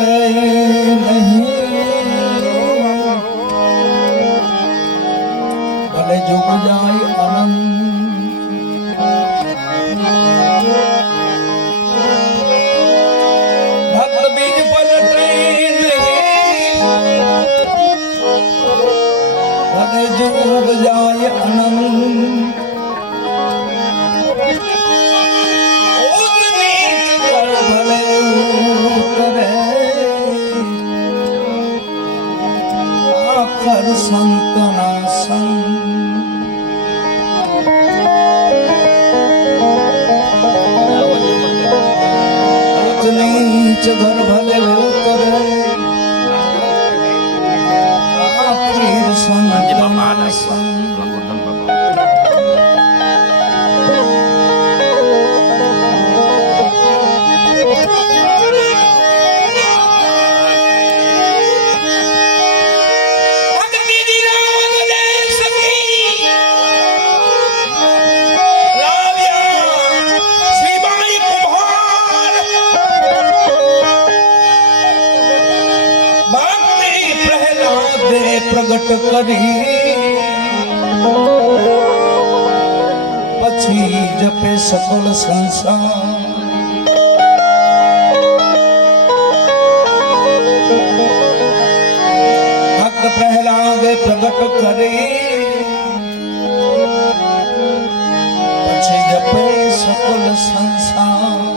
पलटे नहीं भले जुग जाए अनंत भक्त बीज पलटे नहीं भले जुग जाए अनंत संतना संत नीच घर भले उतरे आखिर संतना संत प्रगट करी पछी जपे सकल संसार भक्त प्रहलाद प्रगट करे पछी जपे सकल संसार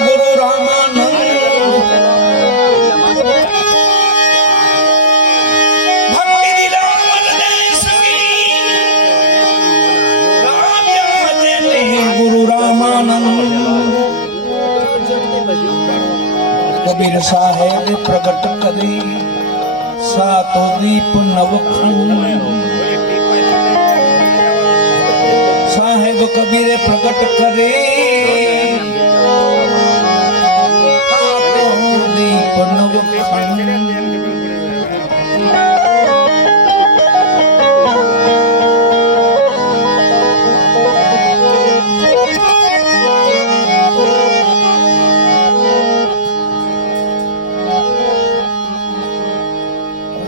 गुरु रामानंद भक्ति दिलावर देश की गुरु रामानंद कबीर साहेब प्रकट करे सातो दीप नवखंड साहेब कबीर प्रकट करे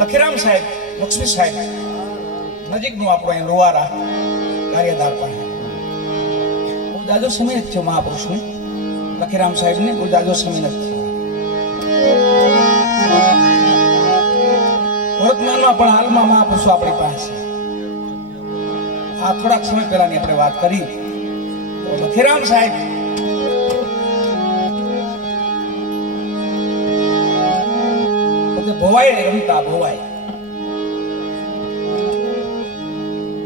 लखीराम साहेब लक्ष्मी साहेब नजीक नु आपणो અહીં લોવારા કાર્યધાર પાસે બહુ જાજો સમય થયો મહાપુરુષને લખીરામ સાહેબને બહુ જાજો સમય નથી વર્તમાનમાં પણ હાલમાં મહાપુરુષો આપણી પાસે આ થોડાક સમય પહેલાની આપણે વાત કરી તો લખીરામ સાહેબ ભવાઈ રમતા ભવાઈ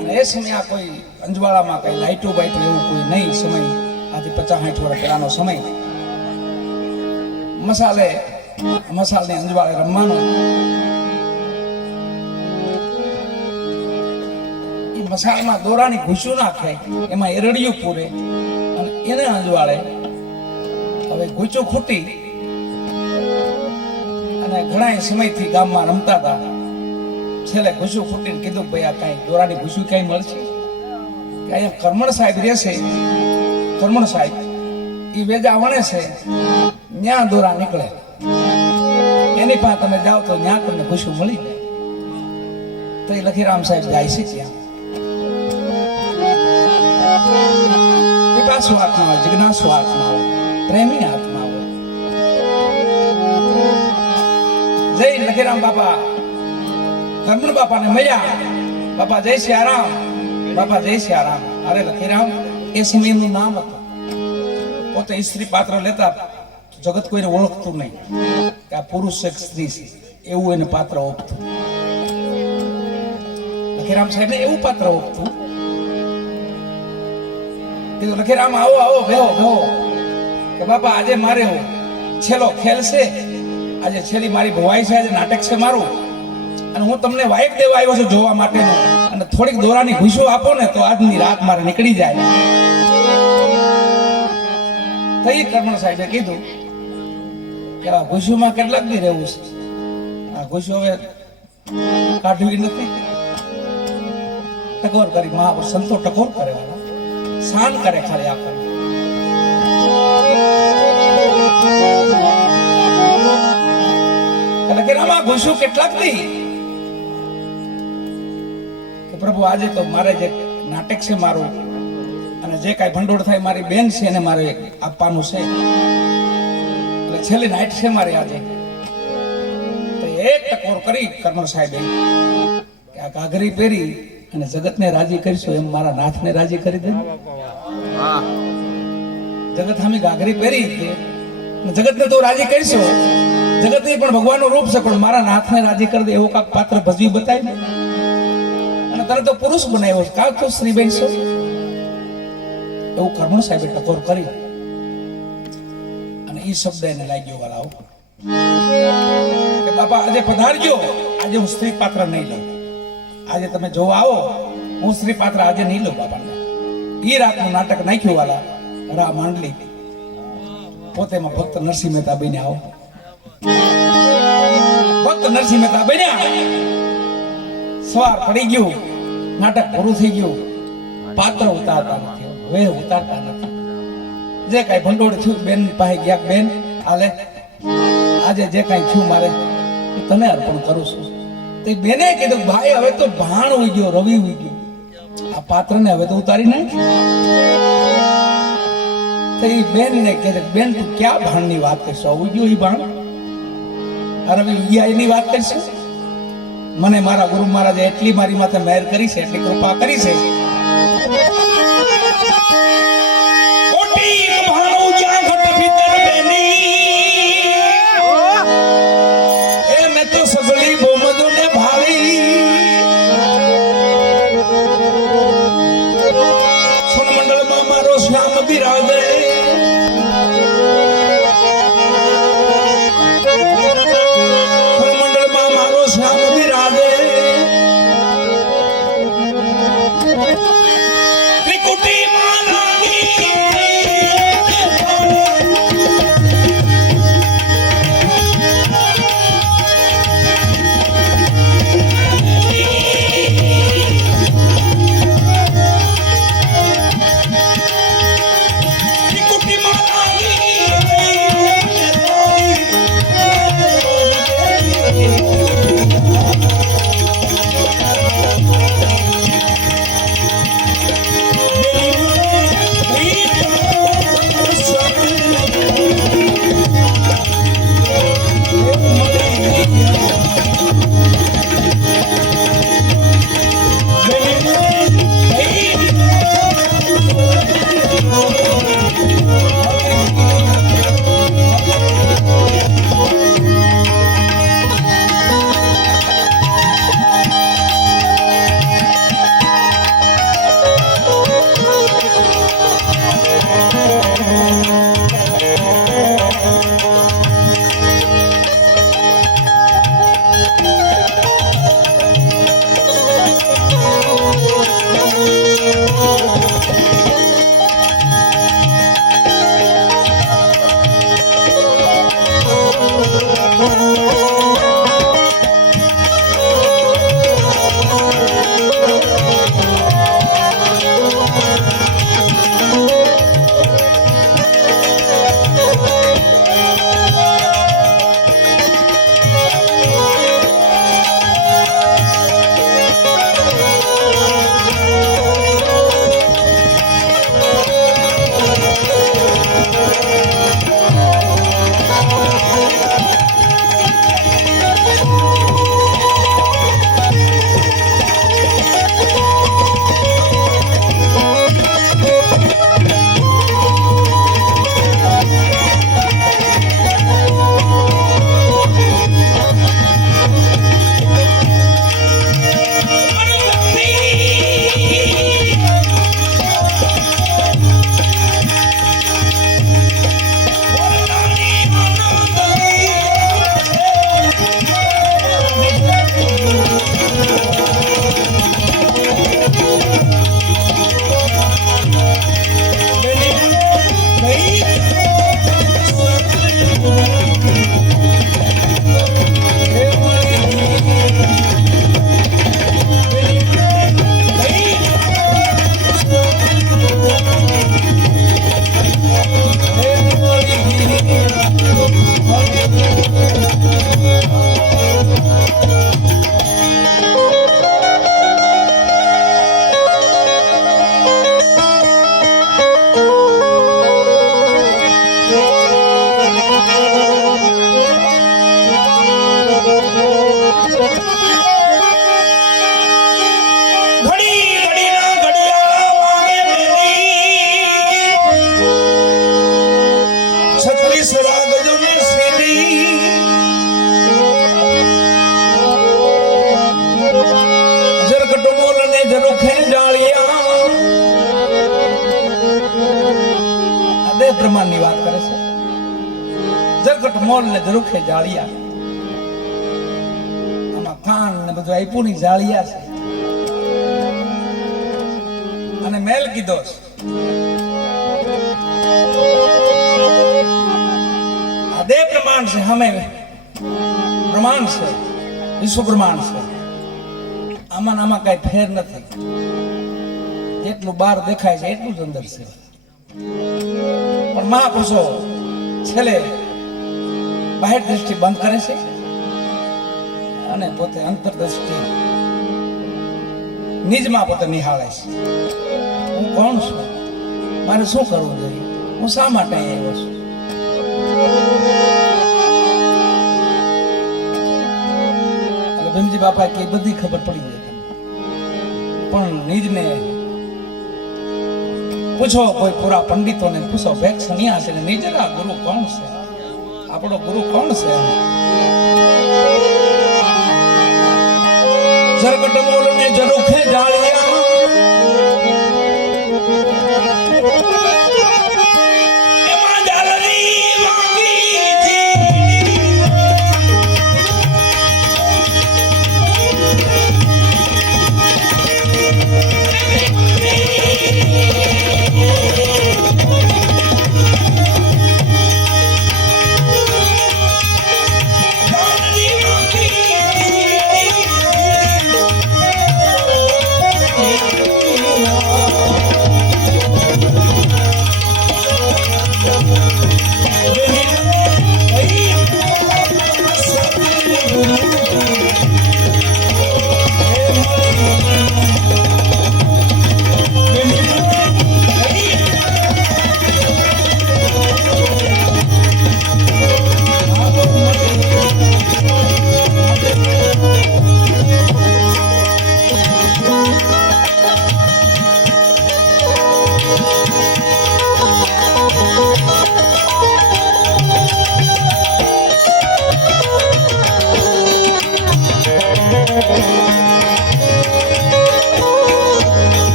અને એ સમય આ કોઈ અંજવાળામાં કઈ લાઈટો બાઈટો એવું કોઈ નહીં સમય આથી 50-60 વર્ષ પહેલાનો સમય મસાલની અંજવાળે રમવાનું એ મસાલમાં દોરાની ઘૂસું નાખે એમાં એરડિયું પૂરે અને એને અંજવાળે હવે ઘૂચું ખૂટી ઘણા સમયથી ગામમાં રમતા હતા છેલ્લે ઘૂસું ફૂટીને કીધું ભાઈ આ કઈ દોરાની ઘૂસું કઈ મળશે કે અહીંયા કરમણ સાહેબ રહેશે કરમણ સાહેબ એ વેજા વણે છે ત્યાં દોરા નીકળે એની પાસે તમે જાઓ તો ત્યાં તમને ઘૂસું મળી જાય તો એ લખીરામ સાહેબ જાય છે ત્યાં પીપાસુ આત્મા હોય જિજ્ઞાસુ આત્મા હોય પ્રેમી આત્મા હોય જય લખીરામ બાપા કરમણ બાપાને મળ્યા બાપા જય સિયારામ બાપા જય સિયારામ અરે લખીરામ એ સમયનું નામ હતું પોતે સ્ત્રી પાત્ર લેતા જગત કોઈને ઓળખતું નહીં કે આ પુરુષ એક સ્ત્રી છે એવું એને પાત્ર ઓળખતું લખીરામ સાહેબને એવું પાત્ર ઓળખતું કીધું લખીરામ આવો આવો બેહો બેહો કે બાપા આજે મારે છેલ્લો ખેલ છે આજે છેલ્લી મારી ભવાઈ છે આજે નાટક છે મારું અને હું તમને વાઇફ દેવા આવ્યો છું જોવા માટેનું અને થોડીક દોરાની ઘૂસો આપો ને તો આજની રાત મારે નીકળી જાય તો એ કરમણ સાહેબે કીધું કે આ ઘૂસુમાં કેટલાક દી રહેવું છે આ ઘૂસો હવે કાઢવી નથી ટકોર કરી મહાપુરુષ સંતો ટકોર કરે વાળા શાન કરે ખાલી આપણને એટલે કે આમાં ઘૂસ્યું કેટલાક નહીં કે પ્રભુ આજે તો મારે જે નાટક છે મારું અને જે કાંઈ ભંડોળ થાય મારી બેન છે એને મારે આપવાનું છે એટલે છેલ્લી નાઈટ છે મારી આજે તો એક ટકોર કરી કર્મણ સાહેબે કે આ ઘાઘરી પહેરી અને જગતને રાજી કરીશું એમ મારા નાથને રાજી કરી દે જગત સામે ઘાઘરી પહેરી જગતને તો રાજી કરીશું જગત ની પણ ભગવાનનું રૂપ છે પણ મારા નાથને રાજી કરી દે એવો કાક પાત્ર ભજવી બતાવી અને તને તો પુરુષ બનાવ્યો કા તો શ્રીબેન છો એવું કર્મણ સાહેબે ટકોર કરી અને એ શબ્દ એને લાગ્યો વાળાઓ કે બાપા આજે પધારજો આજે હું સ્ત્રી પાત્ર નહીં લઉં આજે તમે જોવા આવો હું સ્ત્રી પાત્ર આજે નહીં લઉં બાપા એ રાતનું નાટક નાખ્યું વાલા રા માંડલી પોતે માં ભક્ત નરસિંહ મહેતા બને આવો ભક્ત નરસિંહ મહેતા બન્યા સવાર પડી ગયું નાટક પૂરું થઈ ગયું પાત્ર ઉતારતા નથી હવે ઉતારતા નથી જે કાંઈ ભંડોળ થયું બેન પાસે ગયા બેન હાલે આજે જે કાંઈ થયું મારે તને અર્પણ કરું છું તે બેને કીધું ભાઈ હવે તો ભાણ ઉઈ ગયો રવિ ઉઈ ગયો આ પાત્રને હવે તો ઉતારી નાખ તો એ બેન ને કહે બેન તું ક્યાં ભાણની વાત કરશો ઉઈ ગયો એ ભાણ રવિ એની વાત કરશે મને મારા ગુરુ મહારાજે એટલી મારી માથે મહેર કરી છે એટલી કૃપા કરી છે ત્રિકુટી માં નાની પ્રમાણની વાત કરે છે. જરગટ મોલ ને ઝરૂખે જાળિયા, આમાં કાન ને બધું આપ્યું ની જાળિયા છે. અને મેલ કીધો આ દેહ પ્રમાણ છે, હમે પ્રમાણ છે, વિશ્વ પ્રમાણ છે. આમાં કઈ ફેર નથી. જેટલું બહાર દેખાય છે એટલું જ અંદર છે. પણ મહાપુરુષો છેલ્લે બાહ્ય દ્રષ્ટિ બંધ કરે છે અને પોતે અંતર દ્રષ્ટિ નિજમાં પોતે નિહાળે છે. હું કોણ છું, મારે શું કરવું જોઈએ, હું શા માટે આવ્યો છું. ભીમજી બાપા કે બધી ખબર પડી જાય, પણ નિજને પૂછો, કોઈ પૂરા પંડિતોને પૂછો, ભેખ સન્યાસી ને નિજરા ગુરુ કોણ છે, આપણો ગુરુ કોણ છે. જરગટ મોલ ને ઝરૂખે જાળિયા, એમાં જાલરી વાગી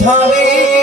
થારી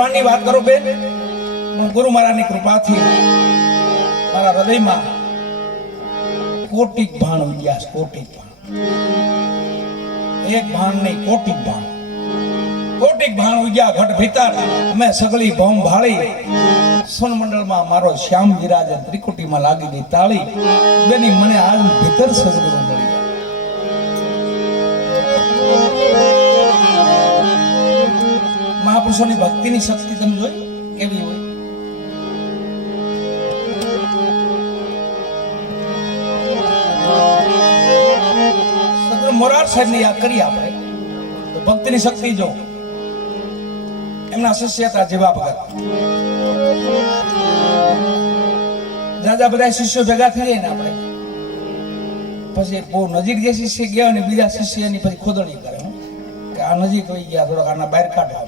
ભાણની વાત કરો બેન, ગુરુ મહારાજની કૃપાથી મારા હૃદયમાં કોટિક ભાણ ઉગ્યા. કોટિક ભાણ, એક ભાણ નહીં, કોટિક ભાણ, કોટિક ભાણ ઉગ્યા ઘટ ભીતર. મેં સગળી ભૌમ ભાળી સોનમંડળમાં મારો શ્યામ વિરાજન ત્રિકુટીમાં લાગી ગઈ તાળી. બેની મને આજ ભીતર સદગુરુ મળી. મહાપુરુષોની ભક્તિની શક્તિ તમે જોઈ કેવી હોય. સદગુરુ મોરાર સાહેબ ને યાદ કરીએ આપણે તો ભક્તિની શક્તિ જો. એમના શિષ્ય હતા જેવા ભગત. દાદા બધા શિષ્યો ભેગા થઈ જાય ને આપણે પછી બહુ નજીક જે શિષ્ય ગયા ને બીજા શિષ્યની પછી ખોદણી કરે. કે આ નજીક હોઈ ગયા, થોડોક આના બહાર કાઢો.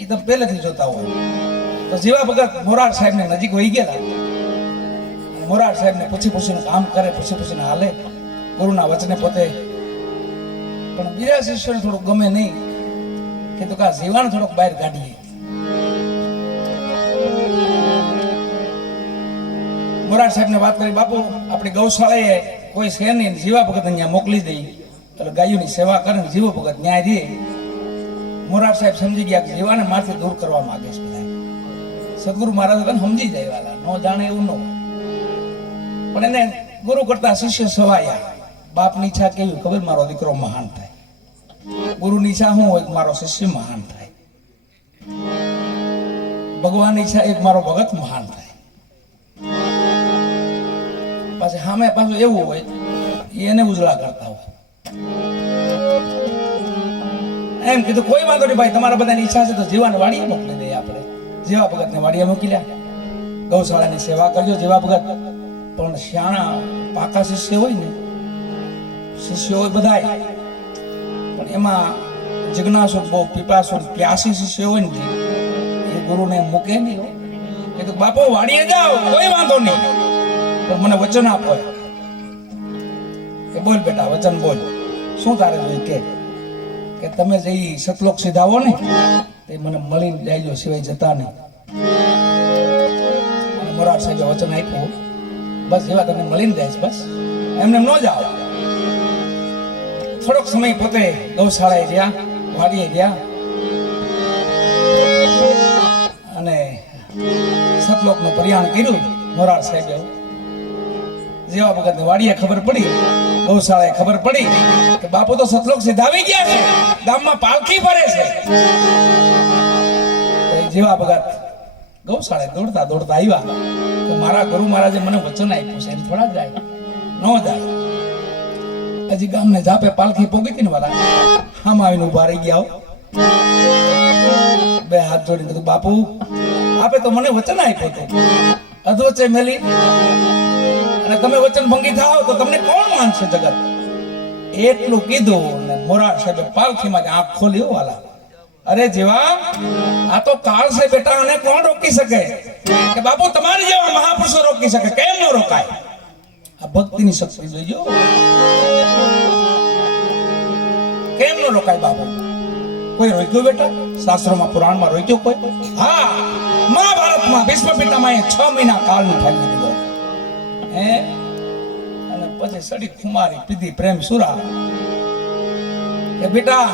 એ તમે પહેલેથી જોતા હોય. તો જેવા ભગત મોરાર સાહેબને નજીક વહી ગયા, મોરાર સાહેબને પૂછીને કામ કરે, પૂછીને હાલે ગુરુના વચને પોતે. પણ બીજા શિષ્યોને થોડુંક ગમે નહીં કે તો કા જીવાને થોડોક બહાર કાઢીએ. મોરાર સાહેબને વાત કરી, બાપુ આપણી ગૌશાળાએ કોઈ છે નહીં, જીવા ભગત અહીંયા મોકલી દઈ એટલે ગાયોની સેવા કરે, જીવો ભગત ન્યાય દે. મોરાર સાહેબ સમજી ગયા કે જીવાને મારથી દૂર કરવા માંગે છે બધા. સદગુરુ મહારાજ તને સમજી જાય વાલા, ન જાણે એવું ન હોય. પણ એને ગુરુ કરતા શિષ્ય સવાયા. બાપની ઈચ્છા કેવી ખબર? મારો દીકરો મહાન થાય. ગુરુની ઈચ્છા શું હોય? મારો શિષ્ય મહાન થાય. ભગવાનની ઈચ્છા એક મારો ભગત મહાન થાય. પાછું સામે પાછું એવું હોય એને ઉજળા કરતા હોય. એમ કીધું કોઈ વાંધો નહીં ભાઈ, તમારા બધાની ઈચ્છા છે તો જીવાને વાડીએ મોકલી દઈએ આપણે. જેવા ભગતને વાડીએ મોકલ્યા, ગૌશાળાની સેવા કરજો જેવા ભગત. પણ શાણા પાકા શિષ્ય હોય ને, શિષ્યો હોય બધાય, પણ એમાં જિજ્ઞાસુ બહુ પીપાસુ પ્યાસી શિષ્ય હોય ને એ ગુરુને મૂકે નહીં. એ તો બાપુ વાડીએ જાઓ કોઈ વાંધો નહીં, પણ મને વચન આપો. કે બોલ બેટા વચન બોલ, શું તારે જોઈએ કે તમે જે સતલોક સીધાવો ને તે મને મળીને જાયજો, સિવાય જતા નહીં. અને મોરાર સાહેબે વચન આપ્યું, બસ જેવા તમને મળીને જાય છે બસ, એમને ન જાઓ. થોડોક સમય પોતે ગૌશાળાએ ગયા, વાડીએ ગયા અને સતલોકનું પ્રયાણ કર્યું. મોરાર સાહેબે જેવા ભગતને વાડીએ ખબર પડી, ગૌશાળાએ ખબર પડી કે બાપુ તો સતલોક સીધાવી ગયા છે, ગામમાં પાલખી ફરે છે. જેવા ભગત ગૌશાળાએ દોડતા દોડતા આવ્યા કે મારા ગુરુ મહારાજે મને વચન આપ્યું છે, એમ થોડા જાય ન જાય. હજી ગામને જાપે પાલખી પોગી હતી ને વાળા, આમ આવીને ઉભા રહી ગયા. બે હાથ જોડીને કીધું, બાપુ આપે તો મને વચન આપ્યું હતું, અધવચ્ચે મેલી અને તમે વચન ભંગી થાવ તો તમને કોણ માનશે જગત? એટલું કીધું ને મોરાર સાહેબે પાલખીમાં આંખ ખોલી વાલા. અરે જેવા આ તો કાળ છે બેટા, અને કોણ રોકી શકે? કે બાપુ તમારી જેવા મહાપુરુષો રોકી શકે, કેમ ન રોકાય? આ ભક્તિની શક્તિ જોઈજો, કેમ ન રોકાય બાપુ? કોઈ રોક્યું બેટા? શાસ્ત્રોમાં પુરાણમાં રોક્યું કોઈ? હા, મહાભારતમાં ભીષ્મ પિતામહે 6 મહિના કાળને ઠાલવી દીધો. અને પછી સડી ખુમારી પીધી પ્રેમ સુરા કે બેટા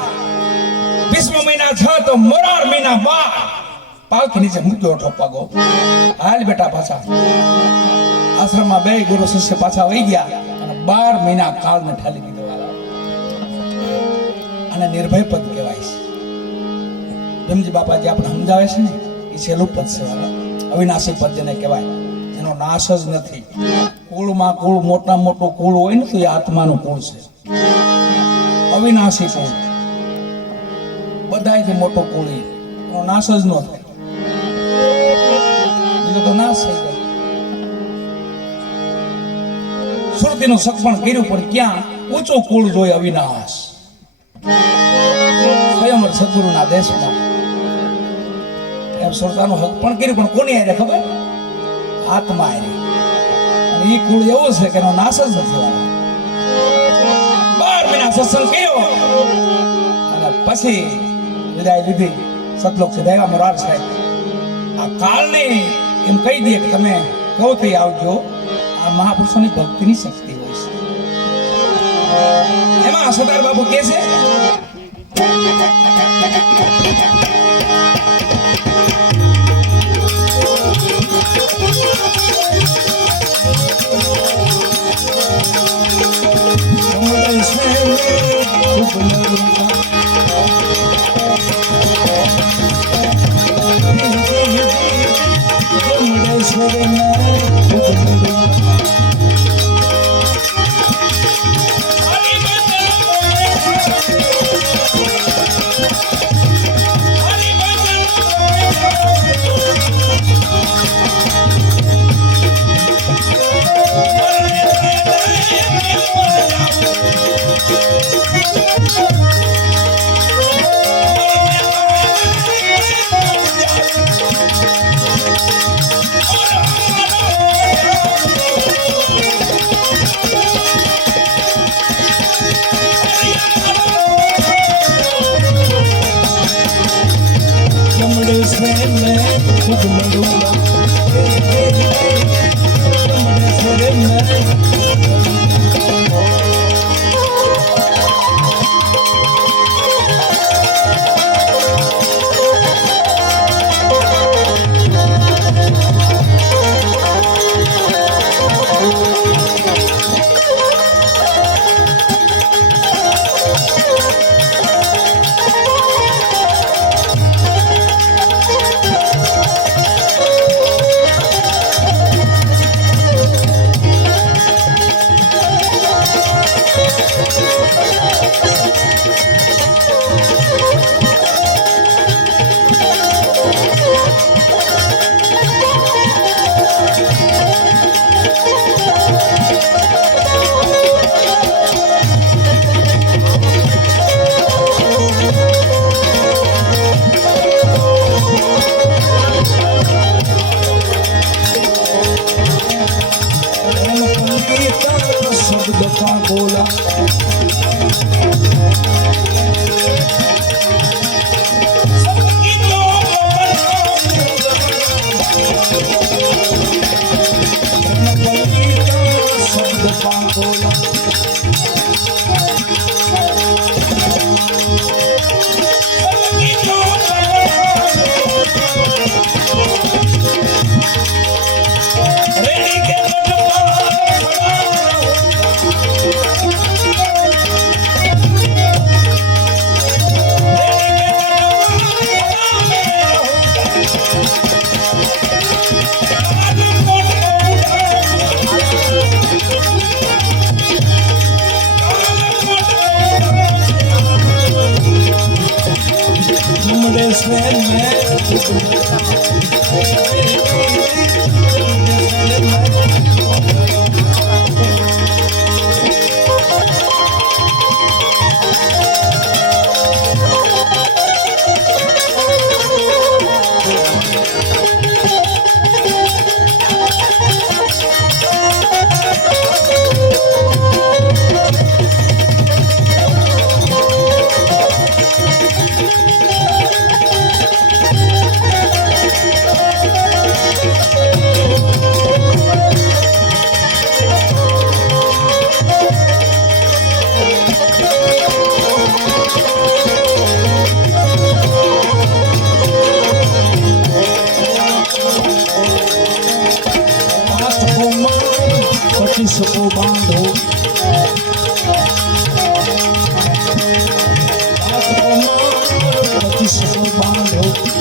ભીષ્મ મહિના 6 તો મોરાર મહિના 12 પાલખી નીચે મૂક્યો ઠોપાગો. હાલ બેટા પાછા આશ્રમમાં બે ગુરુ શિષ્ય પાછા વહી ગયા અને 12 મહિના કાળને ઠાલી દીધો. અને નિર્ભય પદ કહેવાય છે. ભીમજી બાપાજી આપણે સમજાવે છે ને, એ છેલ્લું પદ છે વાલા, અવિનાશી પદ જેને કહેવાય, એનો નાશ જ નથી. કુળમાં કુળ, મોટા મોટું કુળ હોય ને તો એ આત્માનું કુળ છે, અવિનાશી કુળ. બધાયથી મોટો કુળ, એનો નાશ જ ન થાય. બીજો તો નાશ થઈ જાય. સુરતીનું સગપણ કર્યું પણ ક્યાં ઊંચું કુળ જોઈ અવિનાશ. સ્વયંવર સદગુરુના દેશમાં એમ સુરતાનું હક પણ કર્યું, પણ કોની આરે ખબર? આત્મા આરે. અને એ કુળ એવું છે કે એનો નાશ જ નથી વાળો. 12 મહિના સત્સંગ કર્યો અને પછી વિદાય લીધી. સતલોક સીધાવ્યા મોરાર સાહેબ. આ કાળને એમ કહી દે કે તમે કૌથી આવજો. આ મહાપુરુષોની ભક્તિની શક્તિ હોય છે. એમાં સરદાર બાપુ કે છે, સપો બાંધો સપો બાંધો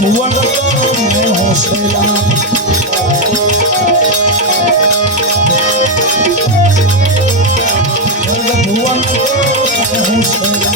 ભુવન હોસલા ભુવન હોસલા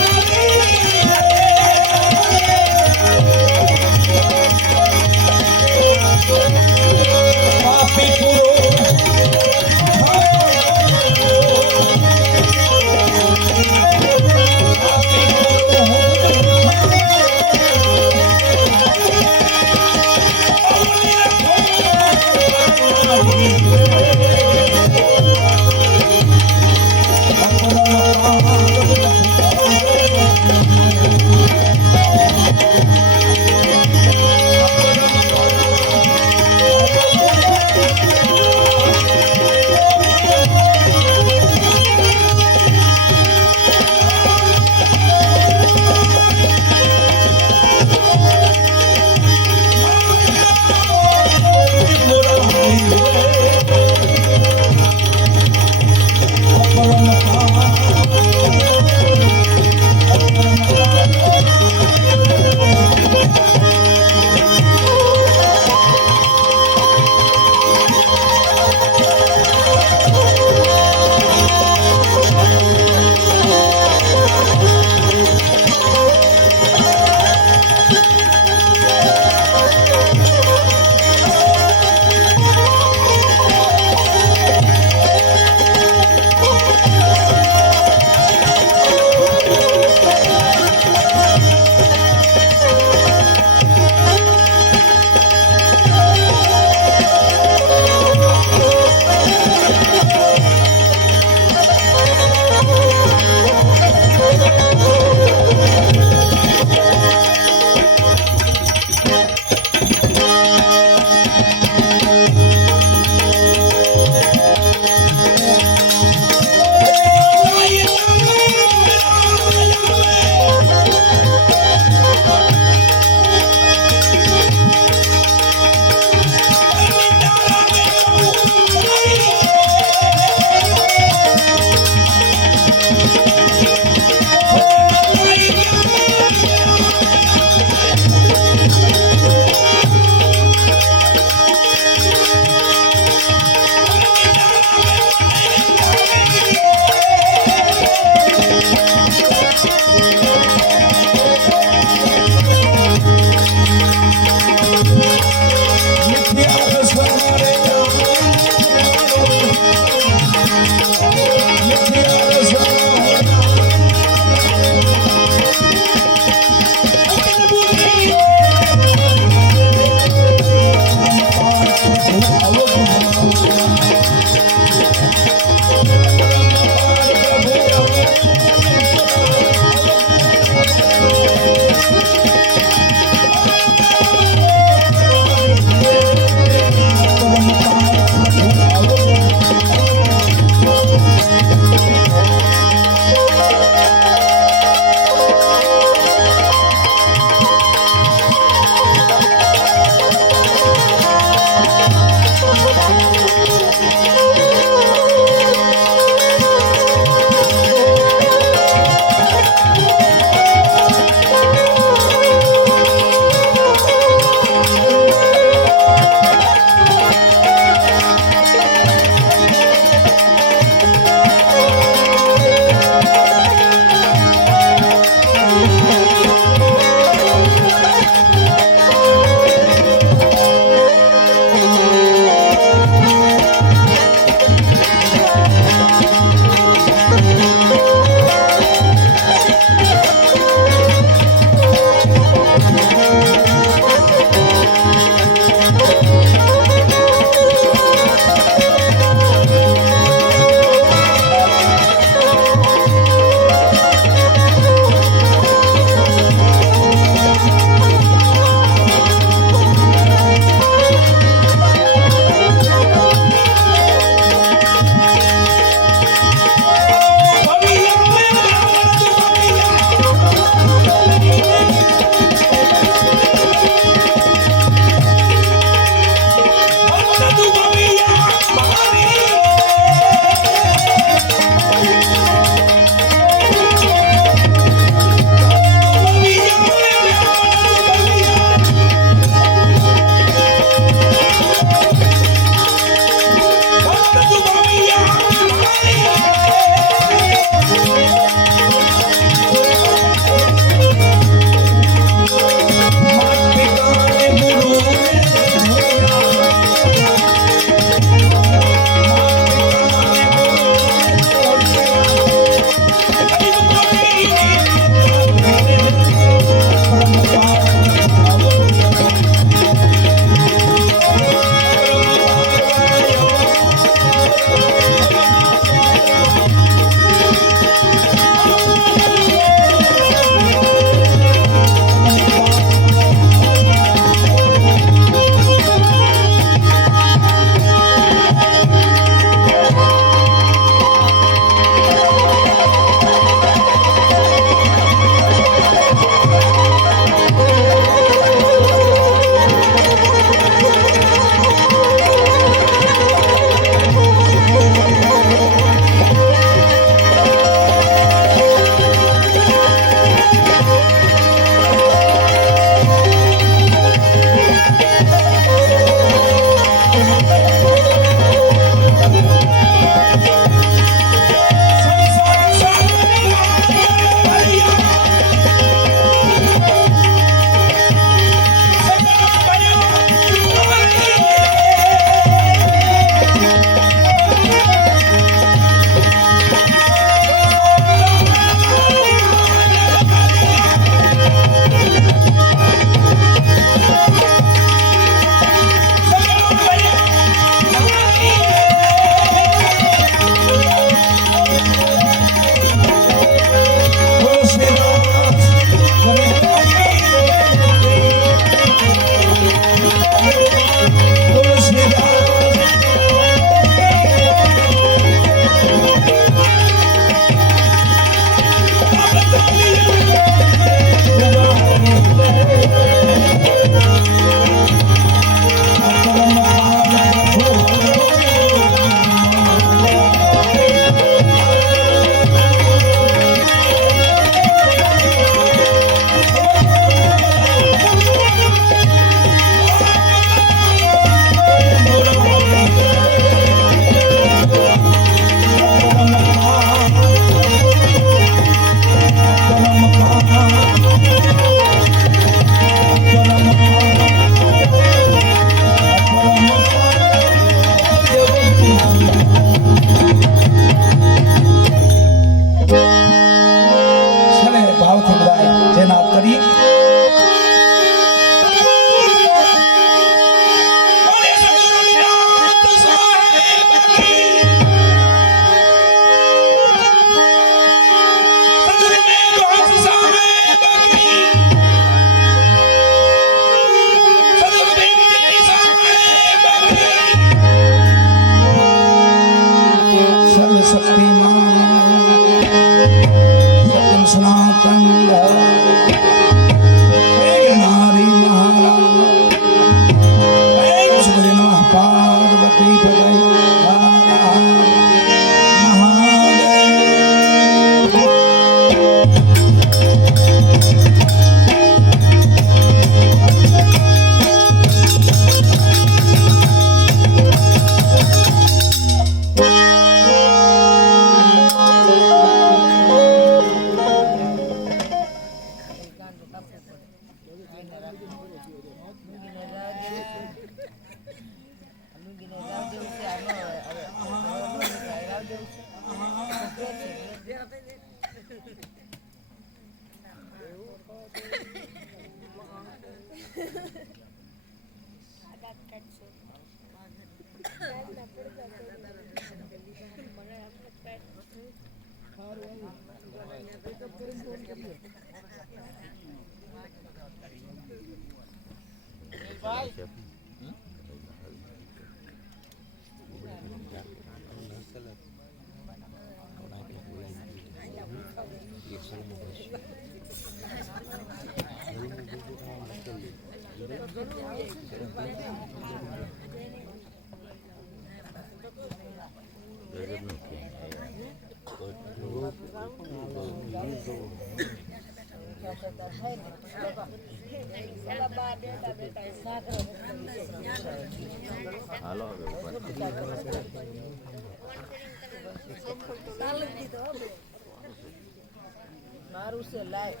મારું છે લાઈવ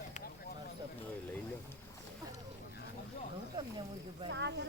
લઈ લો. હું તમને મૂકી ભાઈ